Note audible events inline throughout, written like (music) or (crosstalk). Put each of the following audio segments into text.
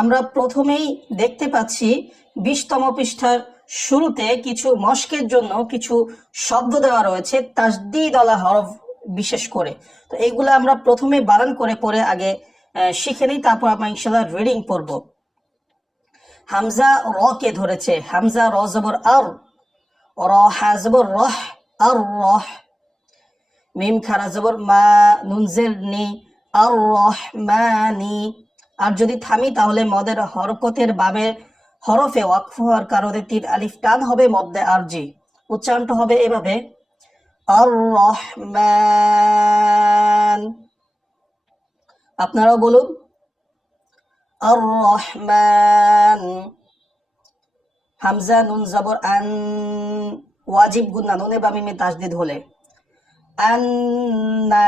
আমরা প্রথমেই দেখতে পাচ্ছি বিশতম পৃষ্ঠার শুরুতে কিছু মস্কের জন্য কিছু শব্দ দেওয়া রয়েছে তাসদিদ আলা হরফ বিশেষ করে। তো এইগুলো আমরা প্রথমে বানান করে পরে আগে শিখে নিই, তারপর আমরা ইনশাল্লাহ রিডিং পড়ব। হামজা র কে ধরেছে? হামজা র জবর আর, র হা জবর রহ, আর রহ, মিম খারা জবর মা নুনজের নি আর রহমানি। আর যদি থামি, তাহলে মদের হরকতের বাবে হরফে ওয়াকফ হওয়ার কারণে তীর আলিফ টান হবে মদ্দে আরজি উচ্চারণটা হবে এভাবে। আর রহমান আপনারাও বলুন। আর রহমান হামজা, নুন, জবর, আন, ওয়াজিব, গুন্না, নুনে বা মিমে তাসদিদ হলে। আন্না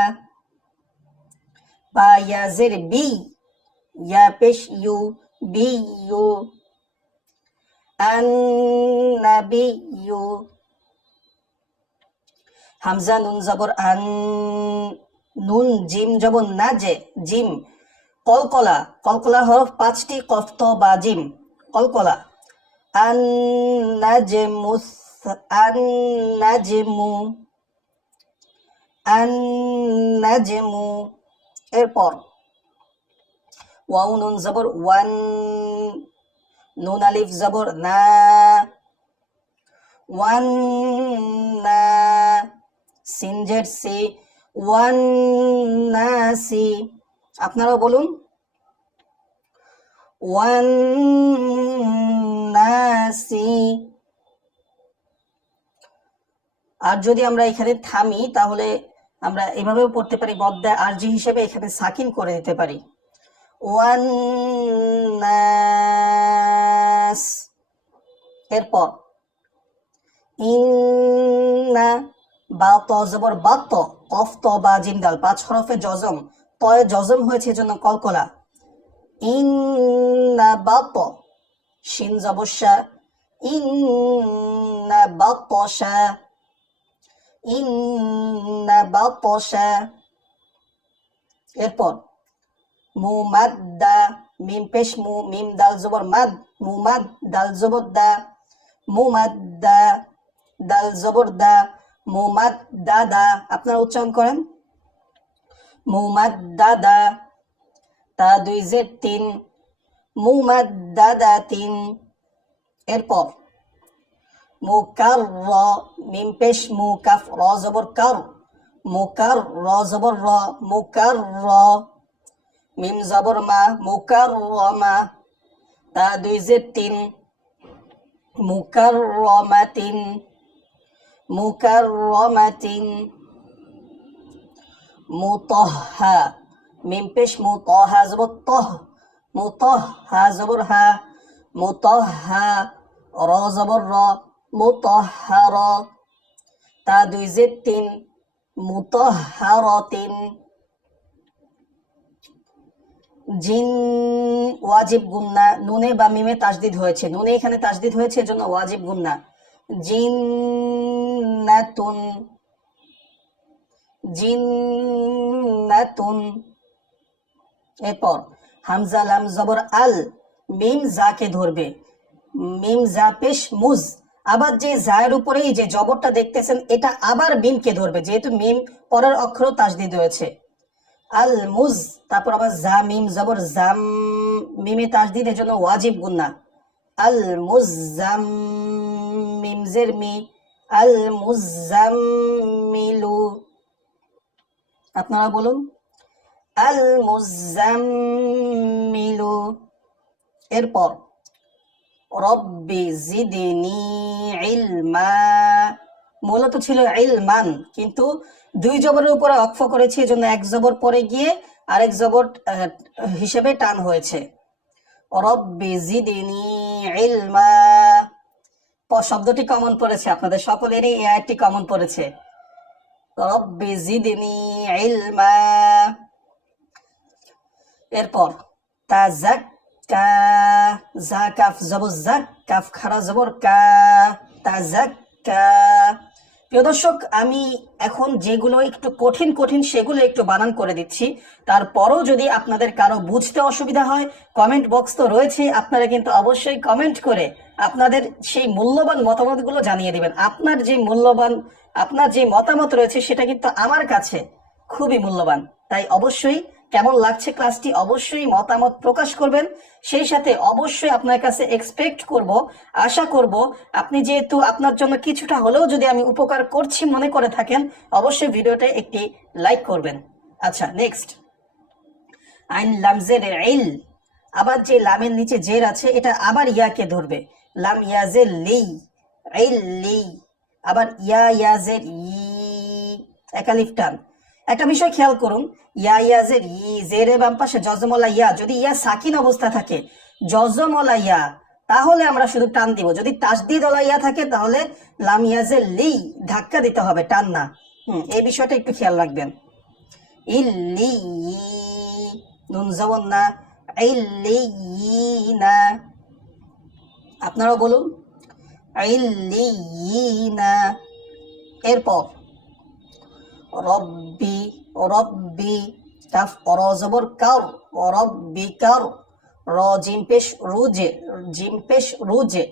বা ইয়াজের বি ইউ আন্নাবি ইউ হামজা নুন জবর আন নুন জিম জবর না যে জিম কলকলা কলকলা হরফ পাঁচটি কফত বা জিম কলকলা আন নাজমু আন নাজমু আন নাজমু এরপর ওয়াউ নুন জবর, ওয়ান নুন আলিফ জবর, না। ওয়ান না সিনজের সি, ওয়ান না সি। আপনারাও বলুন। ওয়ান না সি। আর যদি আমরা এখানে থামি, তাহলে আমরা এভাবেও পড়তে পারি, মদ্দা আরজি হিসেবে এখানে সাকিন করে দিতে পারি। ওয়ান নাস এরপর, ইন্না বা ত জবর বা ত কফ, ত, বা জিন্দাল পাঁচ হরফে জজম, তয়ে জজম হয়েছে এজন্য কলকলা। ইন্না বা ত শিন জবস্যা ইন্না বা তসা ইন্না বা তসা এরপর মুমাদ্দা মিম পেশ মু, মিম দাল জবর মাদ, মুমাদ দাল জবর দা মুমাদ্দা দাল জবর দা, মুমাদ দাদা আপনারা উচ্চারণ করেন। মুমাদ দাদা তা দুই জেড তিন, মুমাদ দাদা তিন, এরপর, মুকার র, মিম পেশ মু, কাফ র জবর কার, মুকার র জবর র, মুকার র মিম জবর মা মুকার মা, তা দুই জেড তিন মুকার তিন মুকাররমাতিন মুতহহা মিম পেশ মুতহা জবর তহ মুতহহা জবর হা মুতহহা র জবর র মুতহহার তা দুই জেড তিন মুতহহারতিন জিন ওয়াজিব গুন্না, নুনে বা মিমে তাসদিদ হয়েছে। নুনে এখানে তাসদিদ হয়েছে, এজন্য ওয়াজিব গুন্না। জিন্নাতুন জিন্নাতুন, এরপর হামজা লাম জবর আল, মিম জাকে ধরবে। মিম জা পেশ মুজ। আবার যে জায়ের উপরেই যে জবরটা দেখতেছেন, এটা আবার মিমকে ধরবে। যেহেতু মিম পরের অক্ষর তাসদিদ হয়েছে। আল মুজ তারপর আবার জা মিম জবর জাম, মিমে তাসদিদ এর জন্য ওয়াজিব গুন্না আল মুজাম মিমজের মি আল মুজাম্মিলু আপনারা বলুন। আল মুজাম্মিলু এরপর, রব্বি জিদিনি ইলমা। মূলত ছিল ইলমান, কিন্তু দুই জবরের উপরে অক্ষ করেছে, এজন্য এক জবর পরে গিয়ে আরেক জবর হিসেবে টান হয়েছে। শব্দটি কমন পড়েছে, আপনাদের সকলেরই এই আয়াতটি কমন পড়েছে। রব্বি জিদিনি ইলমা। এরপর তাজাক্কা জা কাফ জবর জাক কাফ খারা জবর কা তাজাক্কা প্রিয় দর্শক, আমি এখন যেগুলো একটু কঠিন কঠিন সেগুলো একটু বানান করে দিচ্ছি। তারপরও যদি আপনাদের কারও বুঝতে অসুবিধা হয় কমেন্ট বক্স তো রয়েছে, আপনারা কিন্তু অবশ্যই কমেন্ট করে আপনাদের সেই মূল্যবান মতামতগুলো জানিয়ে দিবেন। আপনার যে মূল্যবান, আপনার যে মতামত রয়েছে, সেটা কিন্তু আমার কাছে খুবই মূল্যবান। তাই অবশ্যই কেমন লাগছে ক্লাসটি অবশ্যই মতামত প্রকাশ করবেন। সেই সাথে অবশ্যই আপনার কাছে এক্সপেক্ট করব, আশা করব, আপনি যেহেতু আপনার জন্য কিছুটা হলেও যদি আমি উপকার করছি মনে করে থাকেন, অবশ্যই ভিডিওতে একটি লাইক করবেন। আচ্ছা নেক্সট আইন লামজের ইল, আবার যে লামের নিচে জের আছে, এটা আবার ইয়াকে ধরবে। লাম ইয়াজের লি, ইল লি, আবার ইয়া ইয়াজের ই, একালিফ টান। একটা বিষয় খেয়াল করুন। ইয়া ইয়াজের ই জেরে বাম পাশে জজমলা, ইয়া, যদি ইয়া সাকিন অবস্থা থাকে, জজমলা, ইয়া, তাহলে আমরা শুধু টান দিব। যদি তাসদিদলা ইয়া থাকে, তাহলে লাম ইয়াজের লি, ধাক্কা দিতে হবে, টান না। হুম, এই বিষয়টা একটু খেয়াল রাখবেন। ইল্লি, নুন জবন না ইল্লিয়িনা আপনারাও বলুন। ইল্লিয়িনা এরপর রব্বি রব্বি, কাফ অর জবর কার রব্বি কার র, জিম, পেশ, রুজে, জিম রুজে,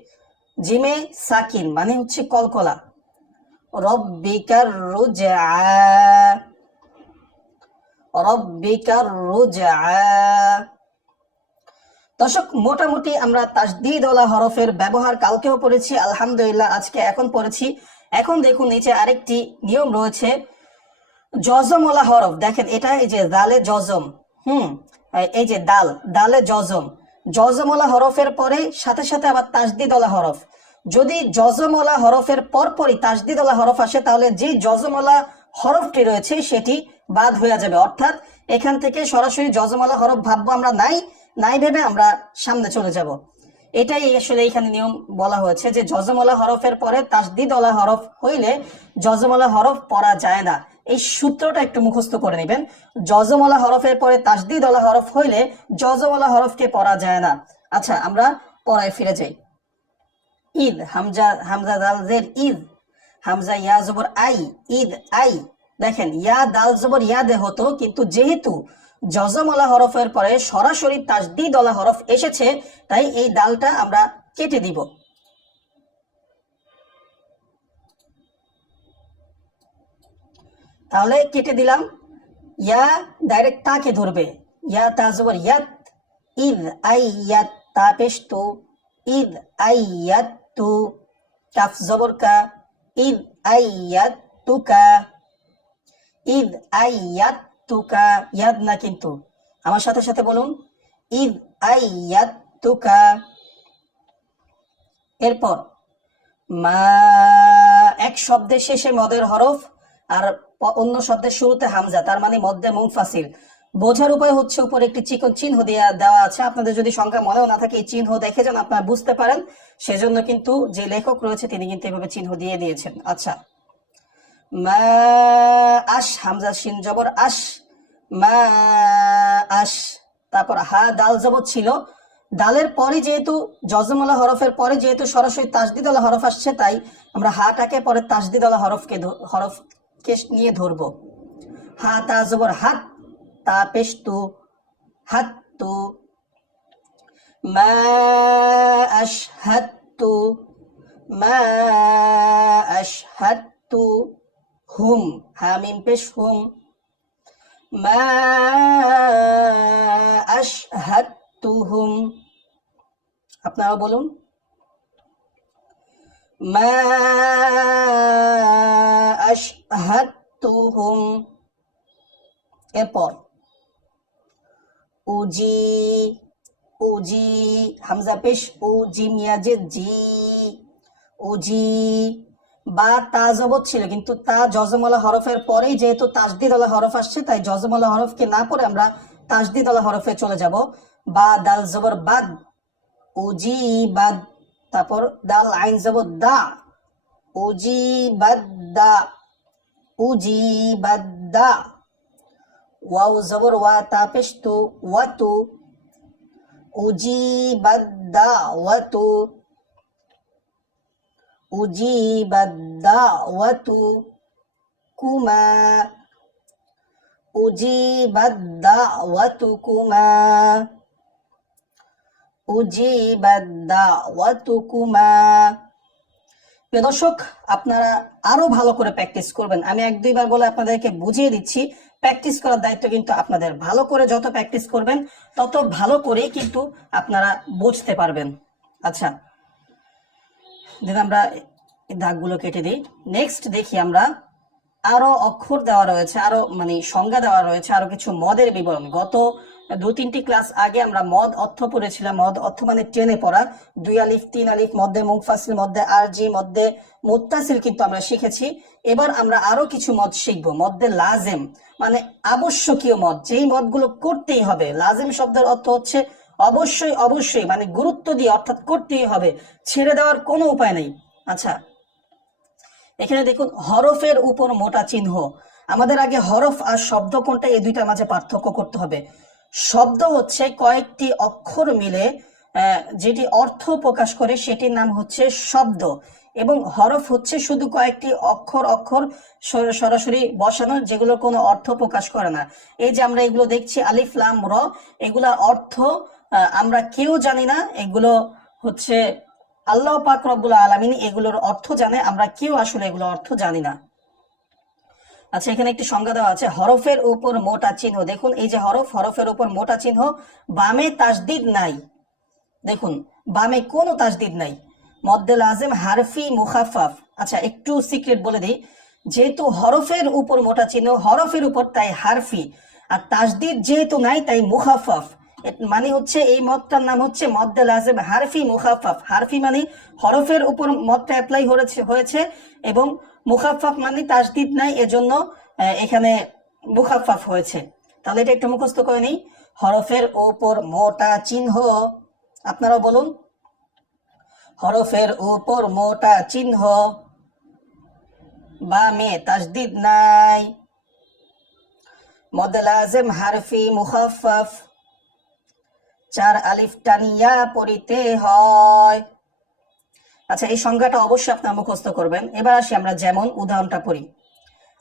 জিমে, সাকিন মানে হচ্ছে কলকলা। রব্বিকার রুজা রব্বিকার রুজা দর্শক, মোটামুটি আমরা তাজদিদওলা হরফের ব্যবহার কালকেও পড়েছি, আলহামদুলিল্লাহ আজকে এখন পড়েছি। এখন দেখুন, নিচে আরেকটি নিয়ম রয়েছে জজম ওলা হরফ। দেখেন, এটা এই যে দালে জজম, হুম? এই যে দাল, দালে জজম। জজমওয়ালা হরফের পরে সাথে সাথে আবার তাসদিদওয়ালা হরফ। যদি জজমওয়ালা হরফের পরপরই তাসদিদওয়ালা হরফ আসে, তাহলে যে জজমওয়ালা হরফটি রয়েছে, সেটি বাদ হয়ে যাবে। অর্থাৎ এখান থেকে সরাসরি জজমওয়ালা হরফ ভাববো আমরা নাই নাই ভেবে আমরা সামনে চলে যাব। এটাই আসলে এখানে নিয়ম বলা হয়েছে যে জজমওয়ালা হরফের পরে তাসদিদওয়ালা হরফ হইলে জজমওয়ালা হরফ পড়া যায় না। এই সূত্রটা একটু মুখস্থ করে নেবেন। জজমওয়ালা হরফের পরে তাসদিদওয়ালা হরফ হইলে জজমওয়ালা হরফকে পড়া যায় না। আচ্ছা আমরা পড়ায় ফিরে যাই। ঈদ, হামজা হামজা দাল জের, ঈদ। হামজা ইয়া জবর আই, ঈদ, আই। দেখেন, ইয়া দাল জবর ইয়াদে হতো, কিন্তু যেহেতু জজমওয়ালা হরফের পরে সরাসরি তাসদিদওয়ালা হরফ এসেছে, তাই এই দালটা আমরা কেটে দিব। তাহলে কেটে দিলাম। ইয়া ডাইরেক্ট তাকে ধরবে। ইয়া তা জবর ইয়াত ঈদ আই ইয়াত তা পেশ তু ঈদ আই ইয়াত তু কাফ জবর কা ঈদ আই ইয়াত তুকা ঈদ আই ইয়াত তুকা ইয়াদ না কিন্তু। আমার সাথে সাথে বলুন ঈদ আই ইয়াত তুকা এরপর, মা এক শব্দের শেষে মদের হরফ আর অন্য শব্দের শুরুতে হামজা, তার মানে মধ্যে মুনফাসিল। বোঝার উপায় হচ্ছে উপরে একটি চিকন চিহ্ন দেয়া, দেওয়া আছে। আপনাদের যদি সংখ্যা মনেও না থাকে, এই চিহ্ন দেখে যান, আপনারা বুঝতে পারেন। সেজন্য কিন্তু যে লেখক রয়েছে, তিনি কিন্তু এভাবে চিহ্ন দিয়ে দিয়েছেন। আচ্ছা। মা হামজা শিন জবর আশ। মা আশ। তারপর হা, দাল জবর ছিল। দালের পরে যেহেতু জজমলা হরফের পরে যেহেতু সরাসরি তাসদিদওয়ালা হরফ আসছে, তাই আমরা হাটাকে পরে তাসদিদওয়ালা হরফকে ধ- হরফকে নিয়ে ধরবো। হা তা জবর, হাত, তা পেশ তু হাত তু, মা আশহাদতু মা আশহাদতু হুম, হামিম পেশ হুম। মা আশহাদতুহুম আপনারা বলুন। মা আশহাদতুহুম। এরপর, উজি উজি, হামজা পেশ উ জিম ইয়াজে জি, উজি, বা তা জবত ছিল, কিন্তু তা জজমলা হরফের পরেই যেহেতু তাসদিদওয়ালা হরফ আসছে, তাই জজমলা হরফকে না পড়ে আমরা তাসদিদওয়ালা হরফে চলে যাব। বা দাল জবর বাদ উজিবাদ তারপর দাল আইন যাব দা। উজিবাদ দা। উজিবাদ দা। ওয়াও জবর ওয়া তা পেশ তু ওয়াতু। উজিবাদ দা ওয়াতু। উজিবাদ দা ওয়াতু। কুমা। উজিবাদ দা ওয়াতুকুমা দর্শক, আপনারা আরও ভালো করে প্র্যাকটিস করবেন। আমি এক দুইবার বলে আপনাদেরকে বুঝিয়ে দিচ্ছি প্র্যাকটিস করার দায়িত্ব কিন্তু আপনাদের ভালো করে যত প্র্যাকটিস করবেন, তত ভালো করেই কিন্তু আপনারা বুঝতে পারবেন। আচ্ছা দেন আমরা দাগগুলো কেটে দিই। নেক্সট দেখি আমরা, আরও অক্ষর দেওয়া রয়েছে, আরও মানে সংজ্ঞা দেওয়া রয়েছে, আরও কিছু মদের বিবরণ। গত দু তিনটি ক্লাস আগে আমরা মদ অর্থ পড়েছিলাম। মদ অর্থ মানে টেনে পড়া। দুই আলিফ, তিন আলিফ, মধ্যে মুংফাসিল মধ্যে আরজি, মধ্যে মুত্তাসিল কিন্তু আমরা শিখেছি। এবার আমরা আরও কিছু মদ শিখব। মধ্যে লাজেম মানে আবশ্যকীয় মদ। যেই মদগুলো করতেই হবে। লাজেম শব্দের অর্থ হচ্ছে অবশ্যই অবশ্যই মানে গুরুত্ব দিয়ে অর্থাৎ করতেই হবে। ছেড়ে দেওয়ার কোনো উপায় নেই। আচ্ছা এখানে দেখুন, হরফের উপর মোটা চিহ্ন। আমাদের আগে হরফ আর শব্দ কোনটা, এই দুইটার মাঝে পার্থক্য করতে হবে। শব্দ হচ্ছে কয়েকটি অক্ষর মিলে যেটি অর্থ প্রকাশ করে, সেটির নাম হচ্ছে শব্দ। এবং হরফ হচ্ছে শুধু কয়েকটি অক্ষর অক্ষর সরাসরি বসানো যেগুলো কোনো অর্থ প্রকাশ করে না। এই যে আমরা এগুলো দেখছি, আলিফ, লাম, র, এগুলার অর্থ আমরা কেউ জানি না। এগুলো হচ্ছে আল্লাহ পাক রব্বুল আলমিন এগুলোর অর্থ জানে, আমরা কেউ আসলে এগুলো অর্থ জানি না। আচ্ছা এখানে একটি সংজ্ঞা দেওয়া আছে, হরফের উপর মোটা চিহ্ন। দেখুন, এই যে হরফ, হরফের উপর মোটা চিহ্ন, বামে তাসদিদ নাই। দেখুন, বামে কোনো তাসদিদ নাই। মদ্দেল লাজেম হারফি মুখাফাফ। আচ্ছা একটু সিক্রেট বলে দিই, যেহেতু হরফের উপর মোটা চিহ্ন, হরফের উপর তাই হারফি, আর তাসদিদ যেহেতু নাই, তাই মুখাফাফ। মানে হচ্ছে, এই মদটার নাম হচ্ছে মদ্দে লাজেম হারফি মুখাফাফ। হারফি মানে হরফের উপর মদটা অ্যাপ্লাই হয়েছে, এবং মুখাফাফ মানে তাসদিদ নাই, এজন্য এখানে মুখাফাফ হয়েছে। তাহলে এটা একটু মুখস্থ করে নিই। হরফের ওপর মোটা চিহ্ন আপনারা বলুন। হরফের উপর মোটা চিহ্ন বা বামে তাসদিদ নাই, মদ লাজেম হারফি মুখাফাফ চার আলিফ টানিয়া পড়িতে হয়। আচ্ছা এই সংজ্ঞাটা অবশ্যই আপনার মুখস্থ করবেন। এবার আসি আমরা যেমন উদাহরণটা পড়ি।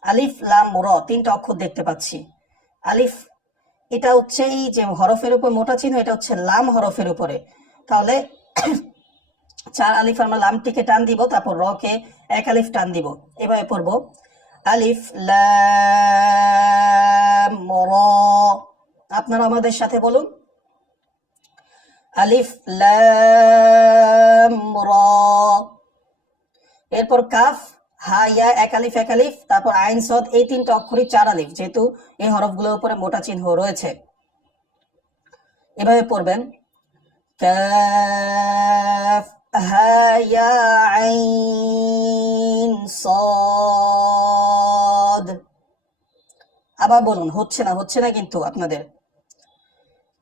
আলিফ, লাম, র তিনটা অক্ষর দেখতে পাচ্ছি। আলিফ, এটা হচ্ছে এই যে হরফের উপর মোটা চিহ্ন, এটা হচ্ছে লাম হরফের উপরে। তাহলে (clears throat) চার আলিফ আমরা লামটিকে টান দিব, তারপর র কে এক আলিফ টান দিব। এভাবে পড়ব। আলিফ, লাম, র। আপনারা আমাদের সাথে বলুন। আলিফ, লাম, র। এরপর কাফ, হা, ইয়া, এক আলিফ এক আলিফ, তারপর আইন সদ এই তিনটা অক্ষরই চার আলিফ, যেহেতু এই হরফগুলোর উপরে মোটা চিহ্ন রয়েছে। এভাবে পড়বেন। কাফ আইন সদ আবার বলুন, হচ্ছে না হচ্ছে না কিন্তু আপনাদের।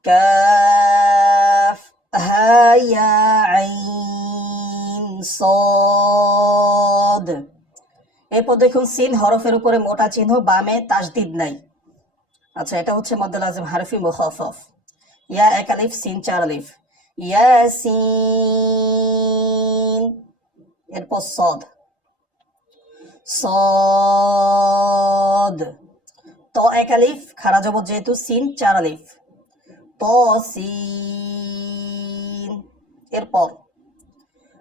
কাফ হা ইয়া আইন, সদ। এরপর দেখুন, সিন হরফের উপরে মোটা চিহ্ন, বামে তাসদিদ নাই। আচ্ছা এটা হচ্ছে মদ্দুল আজম হারফি মুখাফফ ইয়া এক আলিফ, সিন চার আলিফ। ইয়াসিন, এরপর সদ। সদ। ত এক আলিফ খারা জবর যেহেতু, সিন চার আলিফ। ত, সিন। এরপর,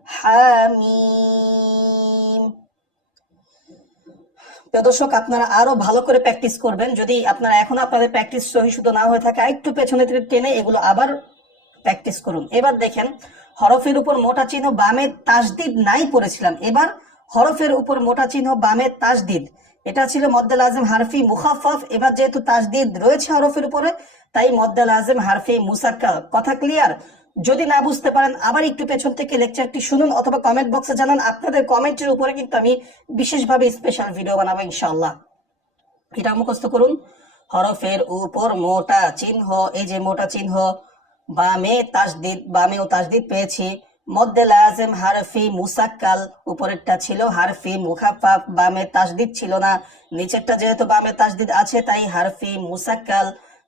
হামিম। দর্শক, আপনারা আরও ভালো করে প্র্যাকটিস করবেন। যদি আপনারা এখন আপনাদের প্র্যাকটিস সহি শুধু না হয়ে থাকে একটু পেছনে টেনে এগুলো আবার প্র্যাকটিস করুন। এবার দেখেন, হরফের উপর মোটা চিহ্ন, বামে তাসদিদ নাই পড়েছিলাম। এবার হরফের উপর মোটা চিহ্ন, বামে তাসদিদ এটা ছিল মদ্দাল আজম হারফি মুখাফফ এবার যেহেতু তাসদিদ রয়েছে হরফের উপরে, তাই মদ্দাল আজম হারফি মুসাক্কাল। কথা ক্লিয়ার যদি না বুঝতে পারেন, আবার একটু পেছন থেকে লেকচারটি শুনুন অথবা কমেন্ট বক্সে জানান। আপনাদের কমেন্টের উপরে কিন্তু আমি বিশেষভাবে স্পেশাল ভিডিও বানাবো ইনশাআল্লাহ। এটা মুখস্থ করুন। হরফের উপর মোটা চিহ্ন, এই যে মোটা চিহ্ন, বামে তাসদিদ, বামেও তাসদিদ পেয়েছি। মধ্যে লাজেম, হারফি, মুসাক্কাল, উপরেরটা ছিল হারফি, মুখাফাফ, বামে তাসদিদ ছিল না। নিচেরটা যেহেতু বামে তাসদিদ আছে, তাই হারফি, মুসাক্কাল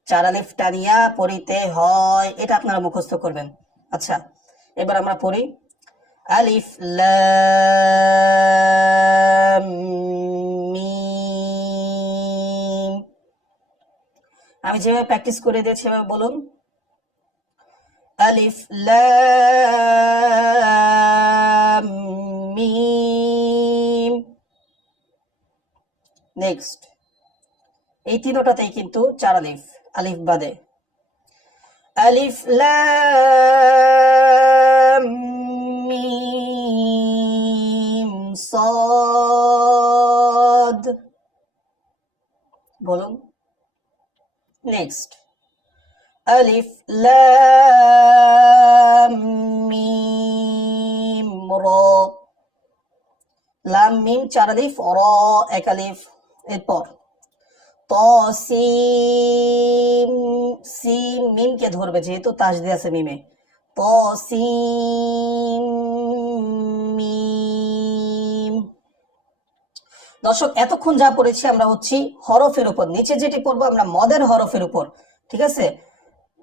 চার আলিফ টানিয়া পড়িতে হয়, এটা আপনারা মুখস্থ করবেন। আচ্ছা এবার আমরা পড়ি। আলিফ আমি যেভাবে প্র্যাকটিস করে দিয়েছি, এভাবে বলুন। আলিফ মিম। নেক্সট এই তিনোটাতেই কিন্তু চার আলিফ বাদে। আলিফ লাম সদ। বলুন। নেক্সট। আলিফ লাম র। লাম মিম চার আলিফ, র এক আলিফ। এরপর। ত, সিম মিমকে ধরবে যেহেতু তাসদি আছে মিমে। ত, সিম, মিম। দর্শক, এতক্ষণ যা পড়েছি আমরা হচ্ছি হরফের উপর। নিচে যেটি পড়ব আমরা মদের হরফের উপর, ঠিক আছে?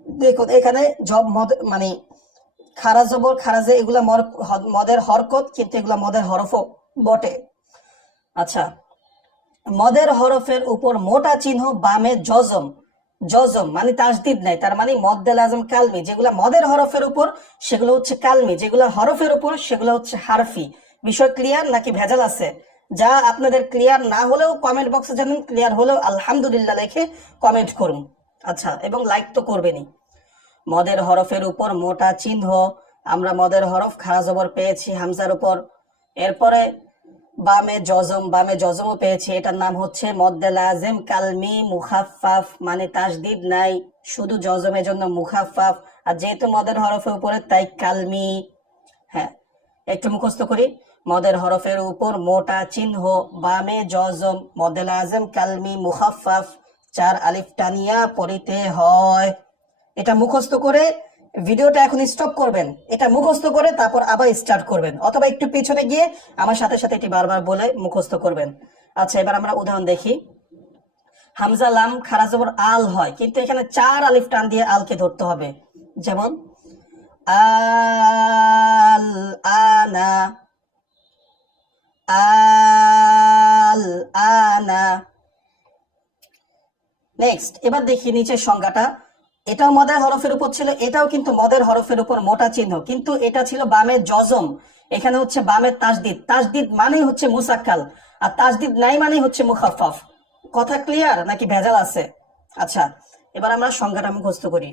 দেখুন, এখানে জব মদ মানে খারা জবর খারাজে এগুলা মদের হরকত, কিন্তু এগুলা মদের হরফও বটে। আচ্ছা মদের হরফের উপর মোটা চিহ্ন, বামে জজম। জজম মানে তাসদিদ নাই, তার মানে মদ্দেল আজম কালমি। যেগুলা মদের হরফের উপর, সেগুলো হচ্ছে কালমি। যেগুলো হরফের উপর, সেগুলো হচ্ছে হারফি। বিষয় ক্লিয়ার নাকি ভেজাল আছে? যা আপনাদের ক্লিয়ার না হলেও কমেন্ট বক্সে জানেন ক্লিয়ার হলেও আলহামদুলিল্লাহ লিখে কমেন্ট করুন। আচ্ছা এবং লাইক তো করবেনই। মদের হরফের উপর মোটা চিহ্ন, আমরা মদের হরফ খারা জবর পেয়েছি হামজার উপর। এরপরে বামে জজম, বামে জজমও পেয়েছি। এটার নাম হচ্ছে মদ্দে লাজেম কালমি মুখাফাফ মানে তাসদিদ নাই, শুধু জজমের জন্য মুখাফাফ আর যেহেতু মদের হরফের উপরে, তাই কালমি। হ্যাঁ একটু মুখস্থ করি। মদের হরফের উপর মোটা চিহ্ন, বামে জজম মদেল আজম কালমি মুখাফাফ চার আলিফ টানিয়া পড়িতে হয়। এটা মুখস্থ করে ভিডিওটা এখন স্টপ করবেন। এটা মুখস্থ করে তারপর আবার স্টার্ট করবেন। অথবা একটু পিছনে গিয়ে আমার সাথে সাথে এটি বারবার বলে মুখস্থ করবেন। আচ্ছা এবার আমরা উদাহরণ দেখি। হামজা লাম খারা জবর আল হয়, কিন্তু এখানে চার আলিফ টান দিয়ে আলকে ধরতে হবে। যেমন, আল, আনা আল, আনা। নেক্সট এবার দেখি নিচের সংজ্ঞাটা। এটাও মদের হরফের উপর ছিল, এটাও কিন্তু মদের হরফের উপর মোটা চিহ্ন। কিন্তু এটা ছিল বামের জজম এখানে হচ্ছে বামের তাসদিদ তাসদিদ মানেই হচ্ছে মুসাক্কাল। আর তাসদিদ নাই মানেই হচ্ছে মুখাফাফ কথা ক্লিয়ার নাকি ভেজাল আছে? আচ্ছা এবার আমরা সংজ্ঞাটা মুখস্থ করি।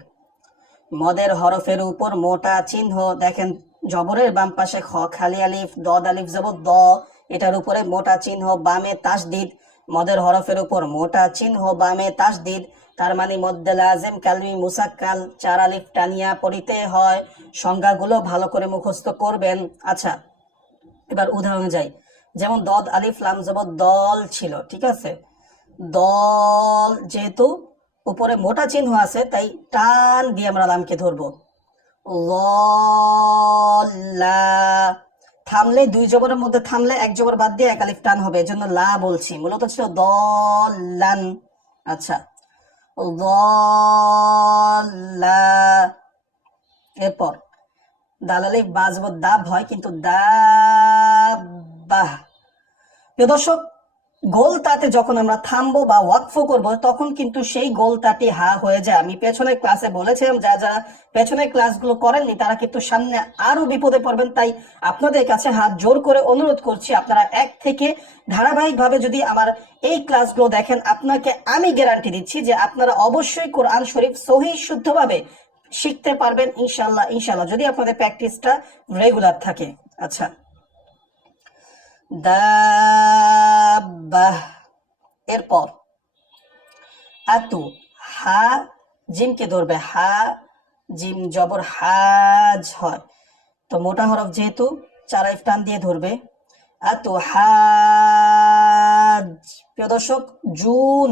মদের হরফের উপর মোটা চিহ্ন, দেখেন জবরের বাম পাশে খ, খালি আলিফ, দদ, আলিফ, জবর, দ, এটার উপরে মোটা চিহ্ন, বামে তাসদিদ মদের হরফের উপর মোটা চিহ্ন, বামে তাসদিদ তার মানে মদ্দে লাজেম কালমি মুসাক্কাল, চার আলিফ টানিয়া পড়িতে হয়, সংজ্ঞাগুলো ভালো করে মুখস্থ করবেন। আচ্ছা এবার উদাহরণ যাই। যেমন দদ, আলিফ, লাম জবর দল ছিল, ঠিক আছে? দল যেহেতু উপরে মোটা চিহ্ন আছে, তাই টান দিয়ে আমরা লামকে ধরবো। থামলে দুই জবরের মধ্যে থামলে এক জবর বাদ দিয়ে এক আলিফ টান হবে, এজন্য লা বলছি। মূলত ছিল দলান আচ্ছা এরপর দালালে বাজব দাব হয় কিন্তু দাবাহ প্রিয় দর্শক গোল তাতে যখন আমরা থামবো বা ওয়াকফ করব, তখন কিন্তু সেই গোল তাটি হা হয়ে যায়। আমি পেছনের ক্লাসে বলেছিলাম যা যারা পেছনের ক্লাসগুলো করেননি, তারা কিন্তু সামনে আরও বিপদে পড়বেন। তাই আপনাদের কাছে হাত জোর করে অনুরোধ করছি, আপনারা এক থেকে ধারাবাহিকভাবে যদি আমার এই ক্লাসগুলো দেখেন, আপনাকে আমি গ্যারান্টি দিচ্ছি যে আপনারা অবশ্যই কোরআন শরীফ সহি শুদ্ধভাবে শিখতে পারবেন ইনশাল্লাহ ইনশাল্লাহ যদি আপনাদের প্র্যাকটিসটা রেগুলার থাকে। আচ্ছা। দাবাহ এরপর। আতু, হা, জিমকে ধরবে, হা, জিম জবর হাজ হয়। তো মোটা হরফ যেহেতু চার আলিফ টান দিয়ে ধরবে। আতু, হাজ। প্রিয় দর্শক, জুন।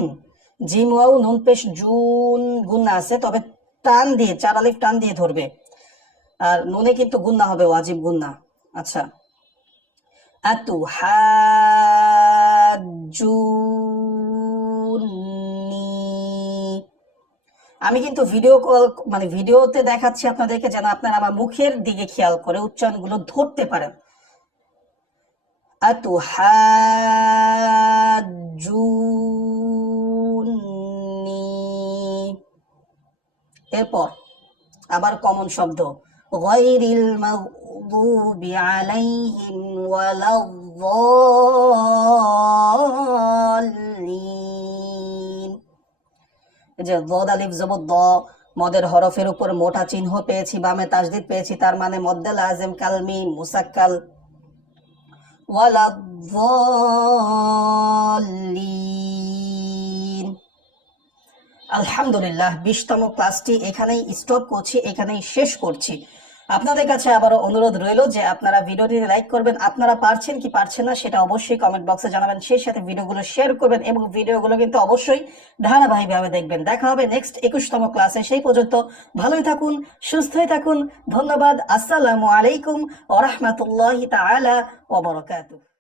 জিম ওয়াও, নুন পেশ, জুন। গুণ আছে, তবে টান দিয়ে চার আলিফ টান দিয়ে ধরবে। আর নুনে কিন্তু গুন্না হবে, ওয়াজিব গুন্না আচ্ছা। আতু হাজুনি আমি কিন্তু ভিডিও কল মানে ভিডিওতে দেখাচ্ছি আপনাদেরকে যেন আপনারা আমার মুখের দিকে খেয়াল করে উচ্চারণগুলো ধরতে পারেন। এরপর আবার কমন শব্দ। গয়রিল মাগদুবি আলাইহিম ওয়ালাদ-দাল্লিন এই যে দদ আলিফ জবর দ মদের হরফের উপর মোটা চিহ্ন পেয়েছি, বামে তাজদিদ পেয়েছি, তার মানে মদ্দে লাজেম কালমি মুসাক্কাল। ওয়ালাদ-দাল্লিন আলহামদুলিল্লাহ বিশতম ক্লাসটি এখানেই স্টপ করছি এখানেই শেষ করছি আপনাদের কাছে আবারও অনুরোধ রইল যে আপনারা ভিডিওটি লাইক করবেন, আপনারা পারছেন কি পারছেন না সেটা অবশ্যই কমেন্ট বক্সে জানাবেন, সেই সাথে ভিডিওগুলো শেয়ার করবেন এবং ভিডিওগুলো কিন্তু অবশ্যই ধারাবাহিকভাবে দেখবেন। দেখা হবে নেক্সট একুশতম ক্লাসে সেই পর্যন্ত ভালোই থাকুন, সুস্থই থাকুন, ধন্যবাদ, আসসালামু আলাইকুম ওরহমতুল্লাহ তাআলা ওয়া বারাকাতুহু।